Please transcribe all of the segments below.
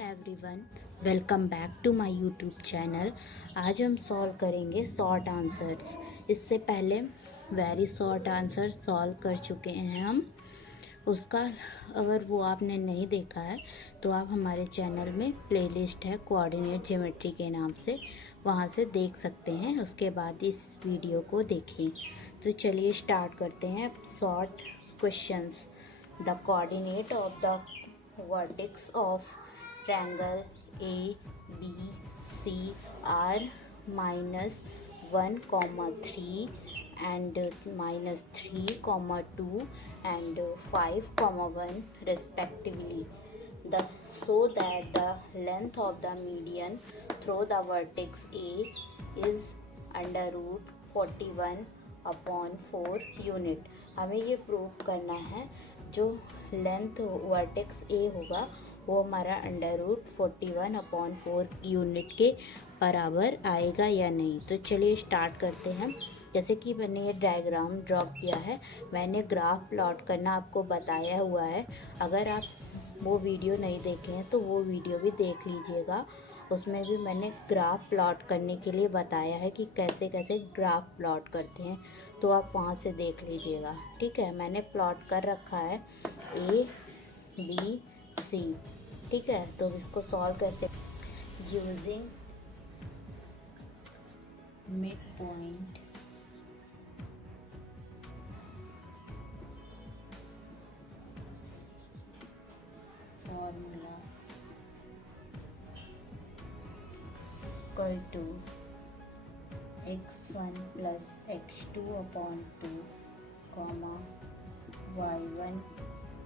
Everyone, welcome back to my YouTube channel. आज हम solve करेंगे शॉर्ट आंसर्स। इससे पहले वेरी शॉर्ट आंसर सॉल्व कर चुके हैं हम। उसका अगर वो आपने नहीं देखा है तो आप हमारे चैनल में प्लेलिस्ट है कोऑर्डिनेट ज्योमेट्री के नाम से, वहाँ से देख सकते हैं। उसके बाद इस वीडियो को देखें। तो चलिए स्टार्ट करते हैं। Short questions. The coordinate of the vertex of triangle ABC are -1, 3 and -3, 2 and 5, 1 respectively. So that the length of the median through the vertex A is under root 41/4 unit. हमें ये prove करना है जो length vertex ए होगा वो हमारा under root 41/4 unit के बराबर आएगा या नहीं। तो चलिए स्टार्ट करते हैं। जैसे कि मैंने ये डायग्राम ड्रॉ किया है, मैंने ग्राफ प्लॉट करना आपको बताया हुआ है। अगर आप वो वीडियो नहीं देखे हैं तो वो वीडियो भी देख लीजिएगा। उसमें भी मैंने ग्राफ प्लॉट करने के लिए बताया है कि कैसे कैसे ग्राफ प्लॉट करते हैं, तो आप वहाँ से देख लीजिएगा। ठीक है, मैंने प्लॉट कर रखा है ABC। ठीक है, तो इसको सॉल्व कैसे, using mid point formula equal to x1 plus x2/2 comma y1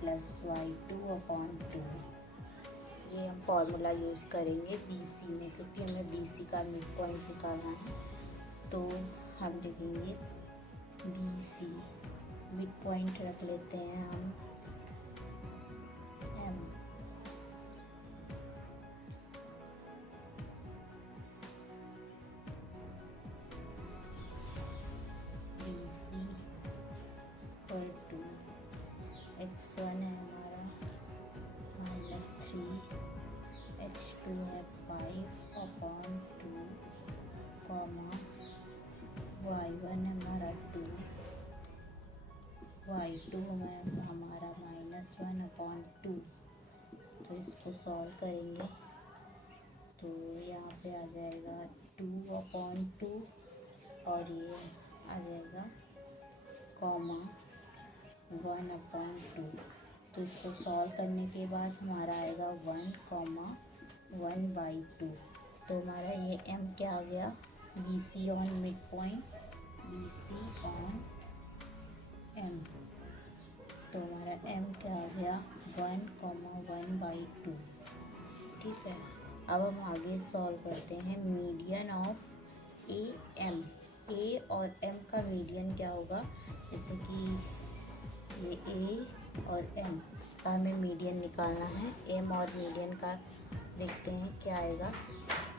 plus y2/2। ये हम फॉर्मूला यूज़ करेंगे BC में, क्योंकि हमें BC का मिड पॉइंट निकालना है। तो हम लिखेंगे BC, मिड पॉइंट रख लेते हैं हम M। इक्वल टू x1 है हमारा -3, x2 है 5/2 कॉमा y1 है हमारा 2, y2 है हमारा -1/2। तो इसको सॉल्व करेंगे तो यहाँ पे आ जाएगा 2/2 और ये आ जाएगा कॉमा 1/2। तो इसको सॉल्व करने के बाद हमारा आएगा 1,1/2। तो हमारा ये m क्या आ गया, BC on mid point, BC on m। तो हमारा m क्या आ गया 1,1/2। ठीक है, अब हम आगे सॉल्व करते हैं। मीडियन ऑफ A और M का मीडियन क्या होगा, जैसे कि ये A और M का हमें मीडियन निकालना है। M और मीडियन का देखते हैं क्या आएगा।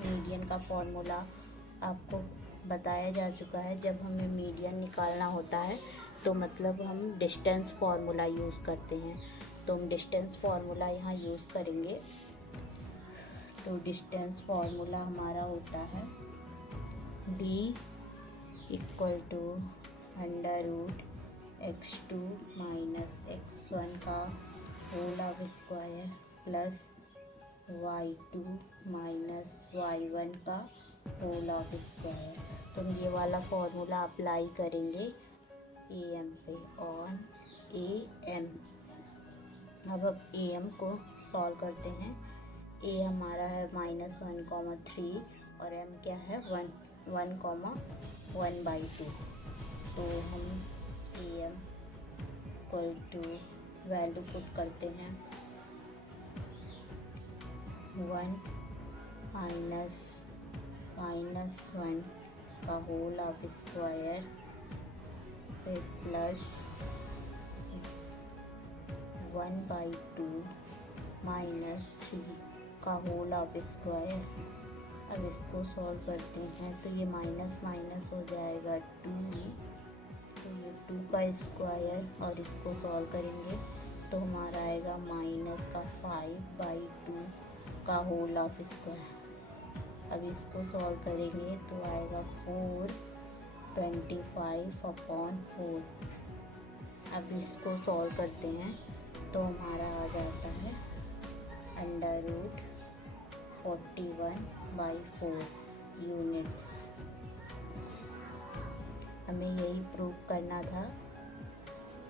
मीडियन का फॉर्मूला आपको बताया जा चुका है। जब हमें मीडियन निकालना होता है तो मतलब हम डिस्टेंस फार्मूला यूज़ करते हैं। तो हम डिस्टेंस फार्मूला यहाँ यूज़ करेंगे। तो डिस्टेंस फार्मूला हमारा होता है D equal to under root x2 minus x1 का whole of square plus y2 minus y1 का होल ऑफ स्क्वायर। तो हम ये वाला फॉर्मूला अप्लाई करेंगे AM पे, ऑन AM। अब AM को सॉल्व करते हैं। A हमारा है -1,3 और M क्या है 1,1/2। तो हम AM equal to value put करते हैं 1 -1 का होल ऑफ स्क्वायर फिर प्लस 1/2 -3 का होल ऑफ स्क्वायर। अब इसको सॉल्व करते हैं तो ये माइनस माइनस हो जाएगा 2, तो ये 2 का स्क्वायर, और इसको सॉल्व करेंगे तो हमारा आएगा -5/2 का होल ऑफ स्क्वायर। अब इसको सॉल्व करेंगे तो आएगा 425/4। अब इसको सॉल्व करते हैं तो हमारा आ जाता है √41/4 यूनिट्स। हमें यही प्रूव करना था।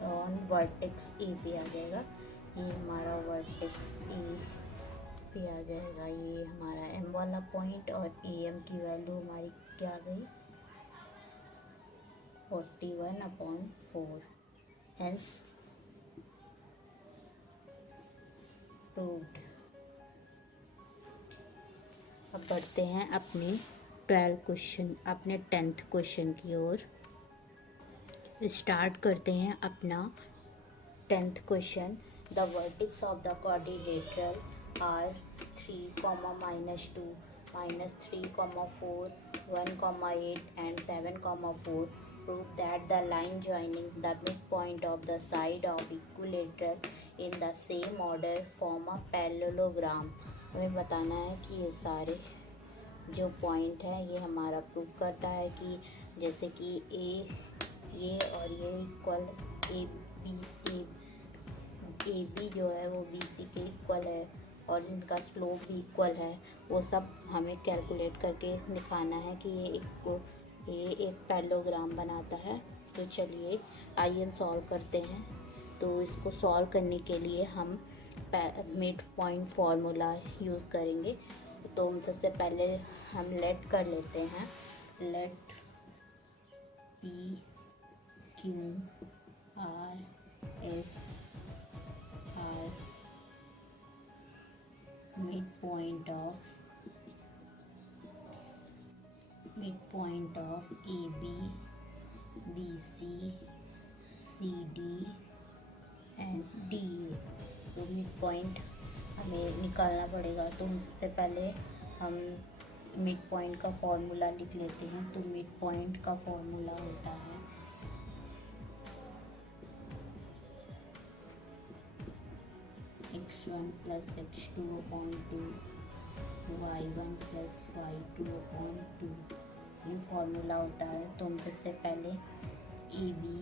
ऑन वर्टेक्स ए पे आ जाएगा, ये हमारा वर्टेक्स ए पे आ जाएगा, ये हमारा एम वाला पॉइंट, और ए एम की वैल्यू हमारी क्या आ गई 41/4। Hence proved. अब बढ़ते हैं अपने 10th क्वेश्चन की ओर। स्टार्ट करते हैं अपना 10th question. The vertex of the quadrilateral are 3, -2, -3, 4, 1, 8 and 7, 4 prove that the line joining the midpoint of the side of equilateral in the same order form a parallelogram। हमें बताना है कि ये सारे जो पॉइंट है ये हमारा प्रूव करता है कि जैसे कि ये और ये इक्वल ए बी जो है वो बी सी के इक्वल है, और जिनका स्लोप भी इक्वल है, वो सब हमें कैलकुलेट करके दिखाना है कि ये एक पैरेललोग्राम बनाता है। तो चलिए आइए हम सॉल्व करते हैं। तो इसको सॉल्व करने के लिए हम मिड पॉइंट फार्मूला यूज़ करेंगे। तो सबसे पहले हम लेट कर लेते हैं, late P Q R S R midpoint of AB, BC, CD and DU। तो मिड पॉइंट हमें निकालना पड़ेगा। तो सबसे पहले हम मिड पॉइंट का फॉर्मूला लिख लेते हैं। तो मिड पॉइंट का फॉर्मूला होता है x1 + x2/2 y1 + y2/2, ये फॉर्मूला होता है। तो हम सबसे पहले ए बी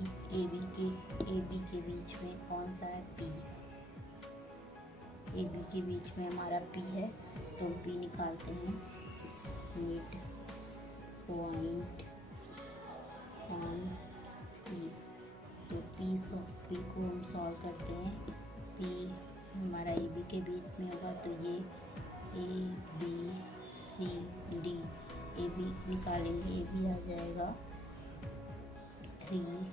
के बीच में कौन सा है P, ए बी के बीच में हमारा P है, तो P निकालते हैं। मिड पॉइंट ऑन P, तो P को हम सॉल्व करते हैं। P हमारा ए बी के बीच में होगा, तो ये A B C D, A B निकालेंगे। ए बी आ जाएगा 3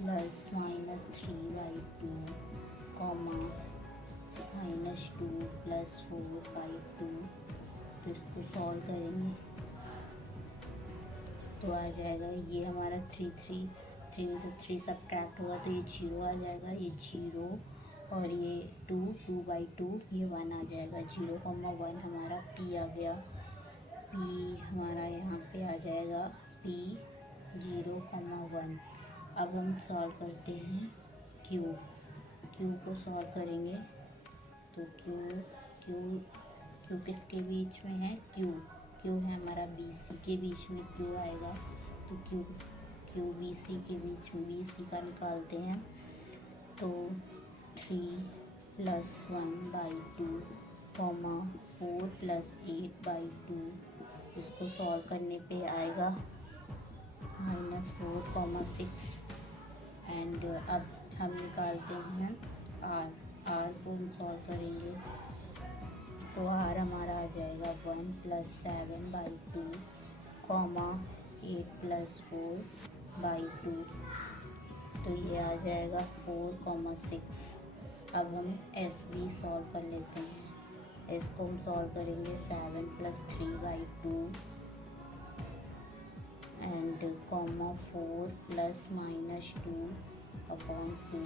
± 3/2, -2 + 4/2। तो इसको सॉल्व करेंगे तो आ जाएगा, ये हमारा 3 में से 3 सब्ट्रैक्ट होगा तो ये 0 आ जाएगा, ये 0, और ये 2/2, ये 1 आ जाएगा। 0,1 हमारा P आ गया। P हमारा यहाँ पे आ जाएगा P 0,1। अब हम सॉल्व करते हैं Q को सॉल्व करेंगे। तो Q किसके बीच में है? Q है हमारा BC के बीच में Q आएगा। तो Q BC के बीच में, BC का निकालते हैं। तो 3 + 1/2, 4 + 8/2, इसको सॉल्व करने पे आएगा -4,6। एंड अब हम निकालते हैं R को हम सॉल्व करेंगे। तो R हमारा आ जाएगा 1 + 7/2, 8 + 4/2, तो ये आ जाएगा 4,6। अब हम S भी सॉल्व कर लेते हैं। S को हम सॉल्व करेंगे 7 + 3/2 एंड 4 ± 2/2।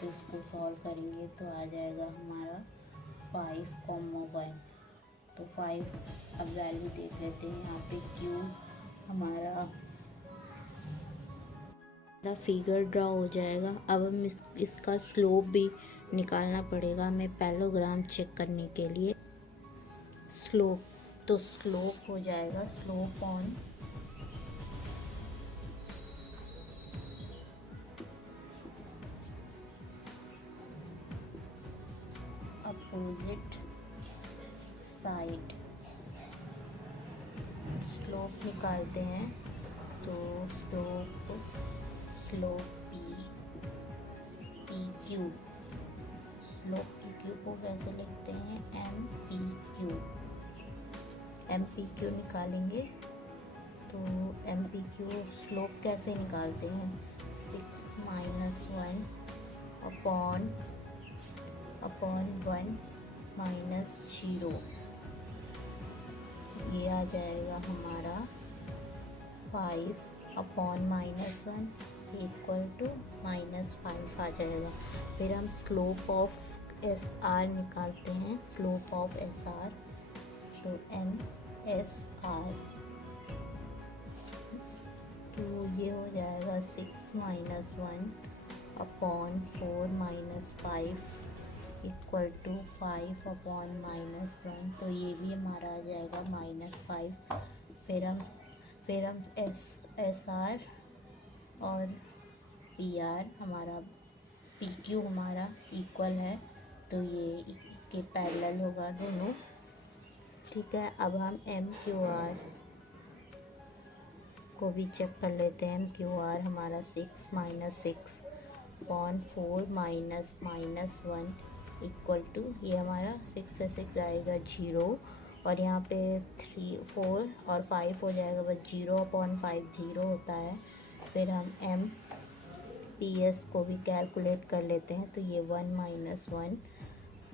तो इसको सॉल्व करेंगे तो आ जाएगा हमारा 5,1। तो 5 अब वैल्यू देख लेते हैं यहाँ पे। Q हमारा फिगर ड्रॉ हो जाएगा। अब हम इसका स्लोप भी निकालना पड़ेगा हमें पैरेललोग्राम चेक करने के लिए। स्लोप, तो स्लोप हो जाएगा slope on opposite side. Slope निकालते हैं तो स्लोप पी क्यू, स्लोप की क्यू को कैसे लिखते हैं, एम पी क्यू निकालेंगे। तो एम पी क्यू स्लोप कैसे निकालते हैं, 6 - 1 अपॉन 1 - 0, ये आ जाएगा हमारा 5 अपॉन -1 इक्वल टू -5 आ जाएगा। फिर हम स्लोप ऑफ एस आर निकालते हैं, स्लोप ऑफ एस आर, तो एम एस आर, तो ये हो जाएगा 6 - 1 अपॉन 4 - 5 इक्वल टू 5 अपॉन -1, तो ये भी हमारा आ जाएगा -5। फिर हम एस आर और पी आर हमारा, पी क्यू हमारा इक्वल है, तो ये इसके पैरेलल होगा दोनों। ठीक है, अब हम एम क्यू आर को भी चेक कर लेते हैं। एम क्यू आर हमारा 6 - 6 अपॉन 4 -1 इक्वल टू, ये हमारा 6 से 6 आएगा 0, और यहाँ पे 3 4 और 5 हो जाएगा, बस 0 अपॉन 5 0 होता है। फिर हम एम पी एस को भी कैलकुलेट कर लेते हैं, तो ये 1 - 1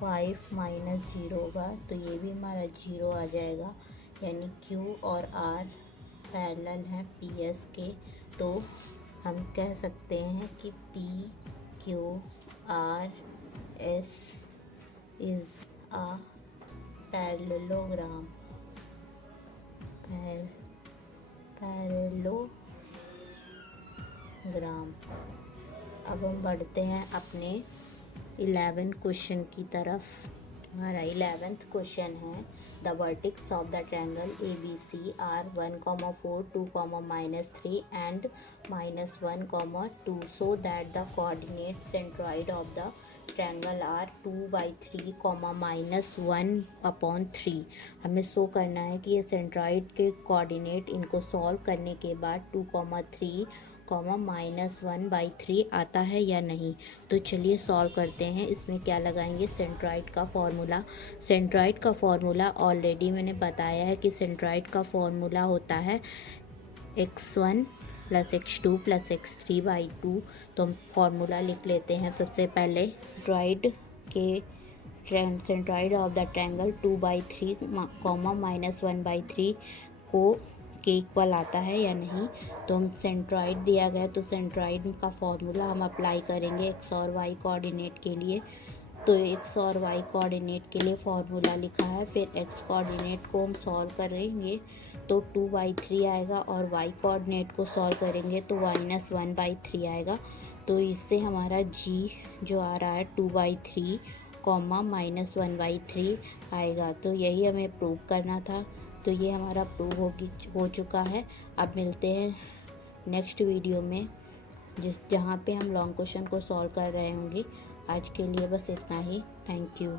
5 - 0 होगा, तो ये भी हमारा 0 आ जाएगा, यानी क्यू और आर पैरेलल हैं पी एस के। तो हम कह सकते हैं कि P Q R S is a parallelogram, parallelogram. अब हम बढ़ते हैं अपने 11 क्वेश्चन की तरफ। हमारा 11th क्वेश्चन है, the vertex of the triangle A B C are 1, 4, 2, -3 and -1, 2 so that the coordinate centroid of the triangle are 2/3, -1/3। हमें शो करना है कि ये सेंट्रॉइड के कोऑर्डिनेट, इनको सॉल्व करने के बाद 2, 3, -1/3 आता है या नहीं। तो चलिए सॉल्व करते हैं। इसमें क्या लगाएंगे, सेंट्रॉइड का फॉर्मूला। सेंट्रॉइड का फॉर्मूला ऑलरेडी मैंने बताया है कि सेंट्रॉइड का फॉर्मूला होता है x1 + x2 + x3/2। तो हम फॉर्मूला लिख लेते हैं। सबसे पहले सेंट्रॉइड ऑफ द ट्रायंगल 2/3, -1/3 को के इक्वल आता है या नहीं। तो हम सेंट्रॉइड दिया गया, तो सेंट्रॉइड का फॉर्मूला हम अप्लाई करेंगे एक्स और वाई कोऑर्डिनेट के लिए। तो एक्स और वाई कोऑर्डिनेट के लिए फॉर्मूला लिखा है। फिर एक्स कोऑर्डिनेट को हम सॉल्व करेंगे तो 2/3 आएगा, और वाई कोऑर्डिनेट को सॉल्व करेंगे तो -1/3 आएगा। तो इससे हमारा जी जो आ रहा है 2/3, -1/3 आएगा। तो यही हमें प्रूव करना था। तो ये हमारा प्रूव हो चुका है। अब मिलते हैं नेक्स्ट वीडियो में, जहाँ पे हम लॉन्ग क्वेश्चन को सॉल्व कर रहे होंगे। आज के लिए बस इतना ही। Thank you.